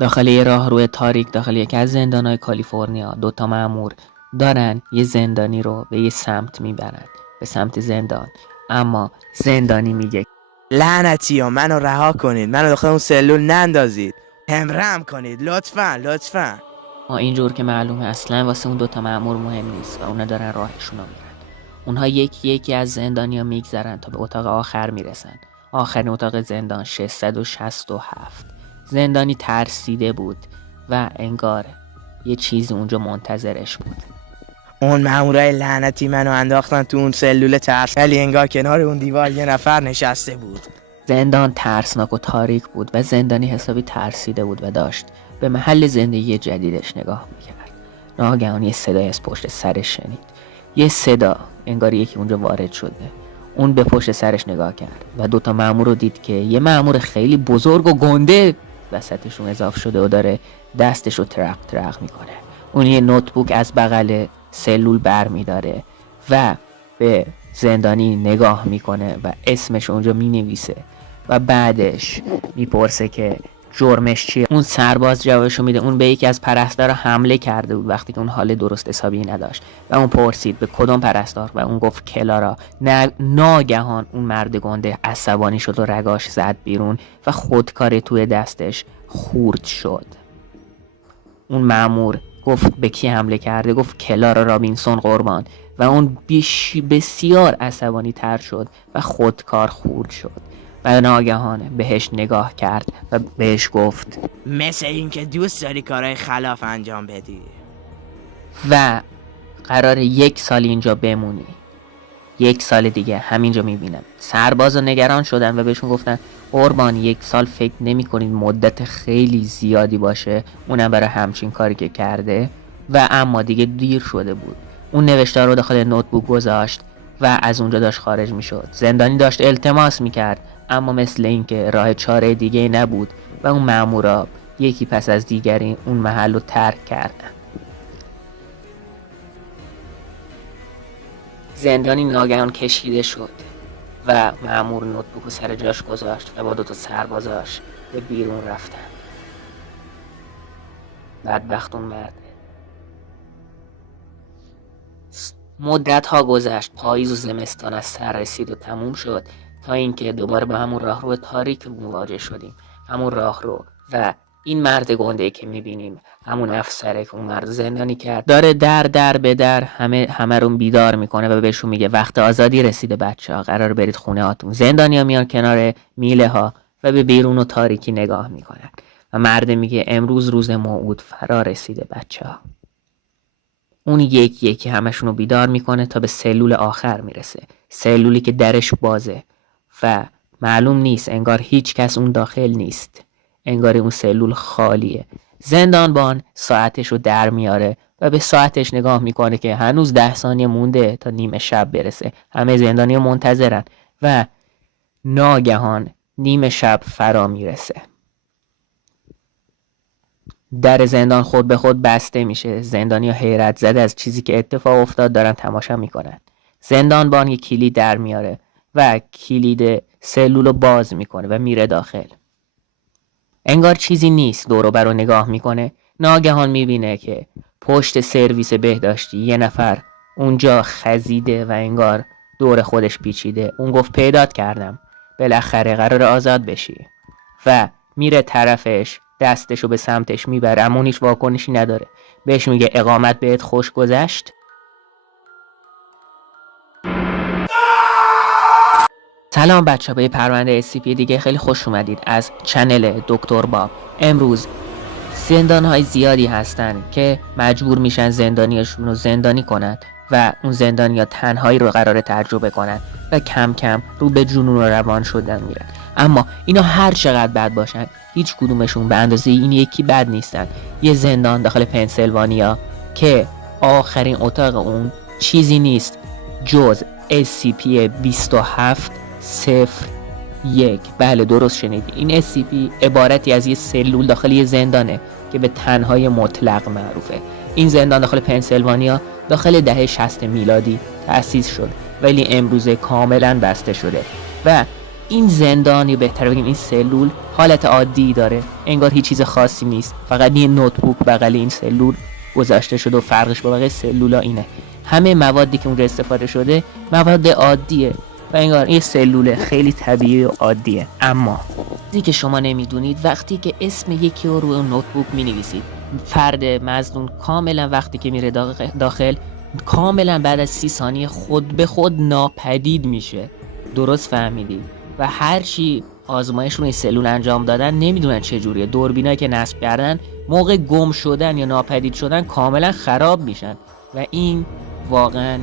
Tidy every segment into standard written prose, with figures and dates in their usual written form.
داخل یه راهرو تاریک داخل یکی از زندان‌های کالیفرنیا، دوتا مأمور دارن یه زندانی رو به یه سمت میبرن، به سمت زندان. اما زندانی میگه لعنتی ها، منو رها کنید، منو داخل اون سلول نندازید، همرم کنید لطفا لطفا. ما اینجور که معلومه اصلا واسه اون دوتا مأمور مهم نیست و اونا دارن راهشون رو میرن. اونها یکی از زندانیا میگذرن تا به اتاق آخر میرسن. آخرین اتاق زندان 667. زندانی ترسیده بود و انگار یه چیزی اونجا منتظرش بود. اون مامورای لعنتی منو انداختن تو اون سلول ترس، ولی انگار کنار اون دیوار یه نفر نشسته بود. زندان ترسناک و تاریک بود و زندانی حسابی ترسیده بود و داشت به محل زندگی جدیدش نگاه میکرد. ناگهان یه صدای از پشت سرش شنید. یه صدا، انگار یکی اونجا وارد شده. اون به پشت سرش نگاه کرد و دوتا مأمور رو دید که یه مأمور خیلی بزرگ و گنده وسطشون اضافه شده و داره دستش رو ترق ترق میکنه. اون یه نوتبوک از بغل سلول بر میداره و به زندانی نگاه میکنه و اسمش اونجا مینویسه و بعدش میپرسه که جرمش چیه. اون سرباز جوابشو میده اون به یکی از پرستارا حمله کرده بود وقتی که اون حال درست حسابی نداشت و اون پرسید به کدوم پرستار و اون گفت کلارا. ناگهان اون مرد گنده عصبانی شد و رگاش زد بیرون و خودکاری توی دستش خورد شد. اون مأمور گفت به کی حمله کرده؟ گفت کلارا رابینسون قربان. و اون بسیار عصبانی تر شد و خودکار خورد شد و ناگهان بهش نگاه کرد و بهش گفت مثل این که دوست داری کارهای خلاف انجام بدی و قرار 1 سال اینجا بمونی. 1 سال دیگه همینجا میبینم. سربازا نگران شدن و بهشون گفتن قربان 1 سال فکر نمی کنید مدت خیلی زیادی باشه، اونم برای همچین کاری که کرده. و اما دیگه دیر شده بود. اون نوشته رو داخل نوتبوک گذاشت و از اونجا داشت خارج میشد. زندانی داشت التماس میکرد اما مثل اینکه راه چاره دیگه نبود و اون مأمورا یکی پس از دیگری اون محل رو ترک کردن. زندانی ناگهان کشیده شد و مأمور نوتبوک رو سر جاش گذاشت و با 2 سربازاش به بیرون رفتن. بدبخت اون مرده. مدت ها گذشت، پاییز و زمستان از سر رسید و تموم شد تا اینکه دوباره با همون راهرو تاریک مواجه شدیم. همون راهرو و این مرد گنده که میبینیم همون افسره که اون مرد زندانی کرد داره در به در همه رو بیدار میکنه و بهشون میگه وقت آزادی رسیده بچه‌ها، قرار برید خونه هاتون. زندانیا میان کنار میله ها و به بیرون و تاریکی نگاه میکنن و مرد میگه امروز روز موعود فرا رسیده بچه‌ها. اون یکی همشون رو بیدار میکنه تا به سلول آخر میرسه. سلولی که درش بازه و معلوم نیست، انگار هیچ کس اون داخل نیست، انگار اون سلول خالیه. زندانبان ساعتش رو در میاره و به ساعتش نگاه میکنه که هنوز 10 ثانیه مونده تا نیمه شب برسه. همه زندانی منتظرن و ناگهان نیمه شب فرا میرسه. در زندان خود به خود بسته میشه. زندانیا حیرت زده از چیزی که اتفاق افتاد دارن تماشا میکنن. زندانبان یک کلید در میاره و کلید سلول رو باز میکنه و میره داخل. انگار چیزی نیست، دور و بر رو نگاه میکنه. ناگهان میبینه که پشت سرویس بهداشتی یه نفر اونجا خزیده و انگار دور خودش پیچیده. اون گفت پیدات کردم، بالاخره قرار آزاد بشی. و میره طرفش، دستشو به سمتش میبره اما هیچ واکنشی نداره. بهش میگه اقامت بهت خوش گذشت. سلام بچه ها، به پرونده SCP دیگه خیلی خوش اومدید از چنل دکتر باب. امروز زندانهای زیادی هستن که مجبور میشن زندانیاشون رو زندانی کنن و اون زندانیا تنهایی رو قراره تجربه کنن و کم کم رو به جنون و روان شدن میرن. اما اینا هر چقدر بد باشن هیچ کدومشون به اندازه این یکی بد نیستن. یه زندان داخل پنسیلوانیا که آخرین اتاق اون چیزی نیست جز SCP 2701. بله درست شنیدی، این SCP عبارتی از یه سلول داخل یه زندانه که به تنهایی مطلق معروفه. این زندان داخل پنسیلوانیا داخل دهه 60 میلادی تأسیس شد ولی امروزه کاملا بسته شده و این زندان، یا بهتر بگیم این سلول، حالت عادی داره، انگار هیچ چیز خاصی نیست، فقط یه نوتبوک بغل این سلول گذاشته شده و فرقش با بقیه سلولا اینه همه موادی که اونجا استفاده شده مواد عادیه و انگار این سلول خیلی طبیعی و عادیه. اما چیزی که شما نمیدونید وقتی که اسم یکی رو روی نوتبوک مینویسید، فرد مظنون کاملا وقتی که میره داخل کاملا بعد از 30 ثانیه خود به خود ناپدید میشه. درست فهمیدید؟ و هر چی آزمایش روی سلول انجام دادن نمیدونن چه جوریه، دوربینایی که نصب کردن موقع گم شدن یا ناپدید شدن کاملا خراب میشن و این واقعا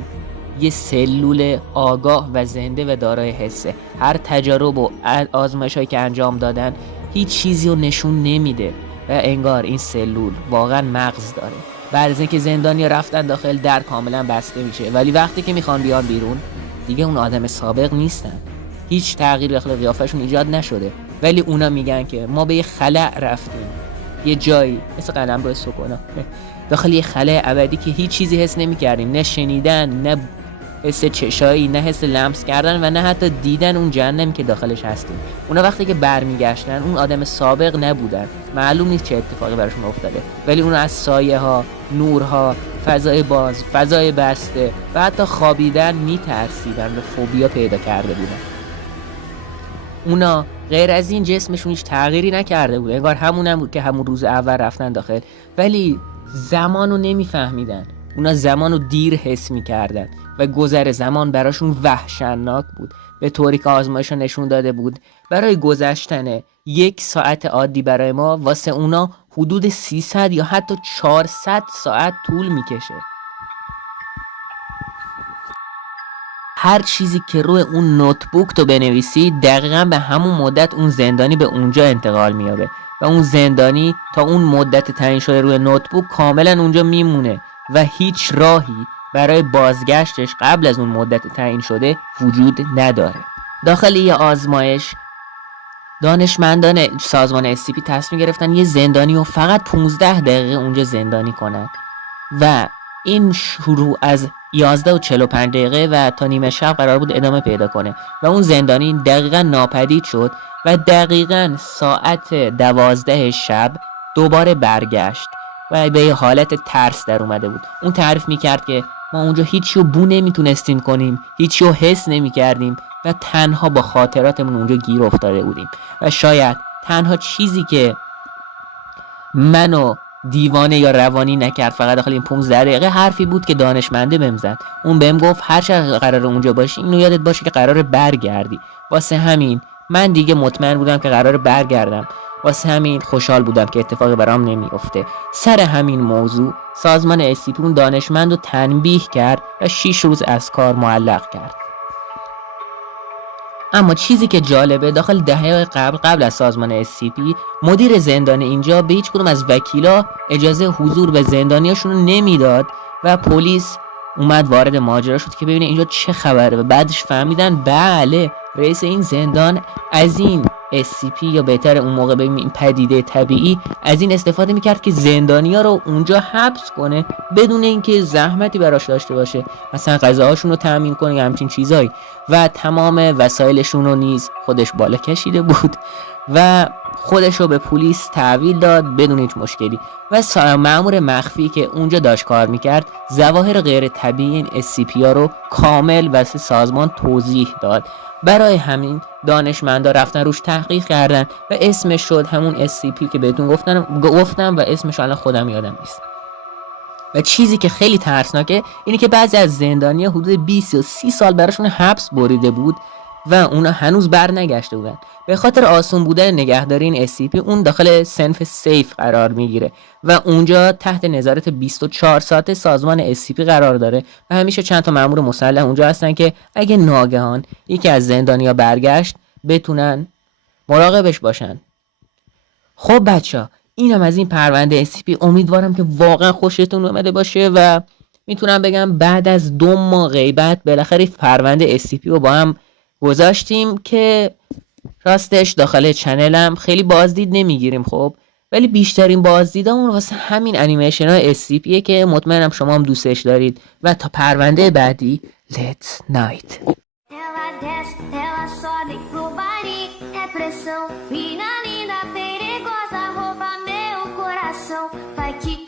یه سلول آگاه و زنده و دارای حسه. هر تجارب و آزمایشایی که انجام دادن هیچ چیزی رو نشون نمیده و انگار این سلول واقعا مغز داره. بعد از اینکه زندانیا رفتن داخل در کاملا بسته میشه، ولی وقتی که میخوان بیان بیرون دیگه اون آدم سابق نیستن، هیچ تغییر داخل قیافشون ایجاد نشده، ولی اونا میگن که ما به یه خلأ رفتیم، یه جایی مثل قلمرو سکونا، داخل یه خلأ ابدی که هیچ چیزی حس نمی‌کردیم، نه شنیدن، نه حس چشایی، نه حس لمس کردن و نه حتی دیدن اون جهنمی که داخلش هستیم. اونا وقتی که برمیگشتن اون آدم سابق نبودن، معلوم نیست چه اتفاقی براشون افتاده، ولی اونا از سایه ها، نورها، فضای باز، فضای بسته و حتی خوابیدن میترسیدن و فوبیا پیدا کرده بودن. اونا غیر از این جسمشون هیچ تغییری نکرده بود، انگار همون بود که همون روز اول رفتن داخل، ولی زمانو نمیفهمیدن. اونا زمانو دیر حس میکردن و گذر زمان براشون وحشتناک بود، به طوری که آزمایشو نشون داده بود برای گذشتن 1 ساعت عادی برای ما واسه اونا حدود 300 یا حتی 400 ساعت طول میکشه. هر چیزی که روی اون نوتبوک تو بنویسی دقیقا به همون مدت اون زندانی به اونجا انتقال میابه و اون زندانی تا اون مدت تعیین شده روی نوتبوک کاملا اونجا میمونه و هیچ راهی برای بازگشتش قبل از اون مدت تعیین شده وجود نداره. داخل یه آزمایش دانشمندان سازمان SCP تصمیم گرفتن یه زندانی رو فقط 15 دقیقه اونجا زندانی کنن و این شروع از 11:45 و تا نیمه شب قرار بود ادامه پیدا کنه و اون زندانی دقیقا ناپدید شد و دقیقا ساعت 12 شب دوباره برگشت و به یه حالت ترس در اومده بود. اون تعریف میکرد که ما اونجا هیچی رو بو نمیتونستیم کنیم، هیچی رو حس نمیکردیم و تنها با خاطراتمون اونجا گیر افتاده بودیم و شاید تنها چیزی که منو دیوانه یا روانی نکرد فقط داخل این 15 دقیقه حرفی بود که دانشمنده بهم زد. اون بهم گفت هر چقدر قراره اونجا باشی اینو یادت باشه که قراره برگردی. واسه همین من دیگه مطمئن بودم که قراره برگردم، واسه همین خوشحال بودم که اتفاقی برام نمیافته. سر همین موضوع سازمان SCP اون دانشمند رو تنبیه کرد و 6 روز از کار معلق کرد. اما چیزی که جالبه داخل دهه قبل از سازمان SCP مدیر زندان اینجا به هیچ کدوم از وکیلا اجازه حضور به زندانیاشون رو نمیداد و پلیس اومد وارد ماجرا شد که ببینه اینجا چه خبره و بعدش فهمیدن بله رئیس این زندان از این SCP یا بهتر اون موقع بگیم این پدیده طبیعی از این استفاده میکرد که زندانیا رو اونجا حبس کنه بدون اینکه زحمتی براش داشته باشه، مثلا غذاهاشون رو تامین کنه یا همچین چیزایی و تمام وسایلشون رو نیز خودش بالا کشیده بود و خودش رو به پلیس تحویل داد بدون هیچ مشکلی و مأمور مخفی که اونجا داشت کار میکرد ظواهر غیر طبیعی این SCP ها رو کامل واسه سازمان توضیح داد. برای همین دانشمندا رفتن روش تحقیق کردن و اسمش شد همون SCP که بهتون گفتم و اسمش الان خودم یادم نیست. و چیزی که خیلی ترسناکه اینه که بعضی از زندانی‌ها حدود 20 یا 30 سال براشون حبس بریده بود و اونا هنوز بر نگشته بودن. به خاطر آسون بودن نگهداری این SCP اون داخل صنف سیف قرار میگیره و اونجا تحت نظارت 24 ساعته سازمان SCP قرار داره و همیشه چند تا مأمور مسلح اونجا هستن که اگه ناگهان یکی از زندانیا برگشت بتونن مراقبش باشن. خب بچه‌ها اینم از این پرونده SCP. امیدوارم که واقعا خوشتون اومده باشه و میتونم بگم بعد از 2 ماه غیبت بالاخره پرونده SCP رو با هم گذاشتیم که راستش داخل چنلم خیلی بازدید نمیگیریم خب، ولی بیشترین بازدیدامون واسه همین انیمیشن های SCPه که مطمئنم شما هم دوستش دارید و تا پرونده بعدی Let's Night. desce, ela sobe pro baile. É pressão, mina linda, perigosa, rouba meu coração. Vai que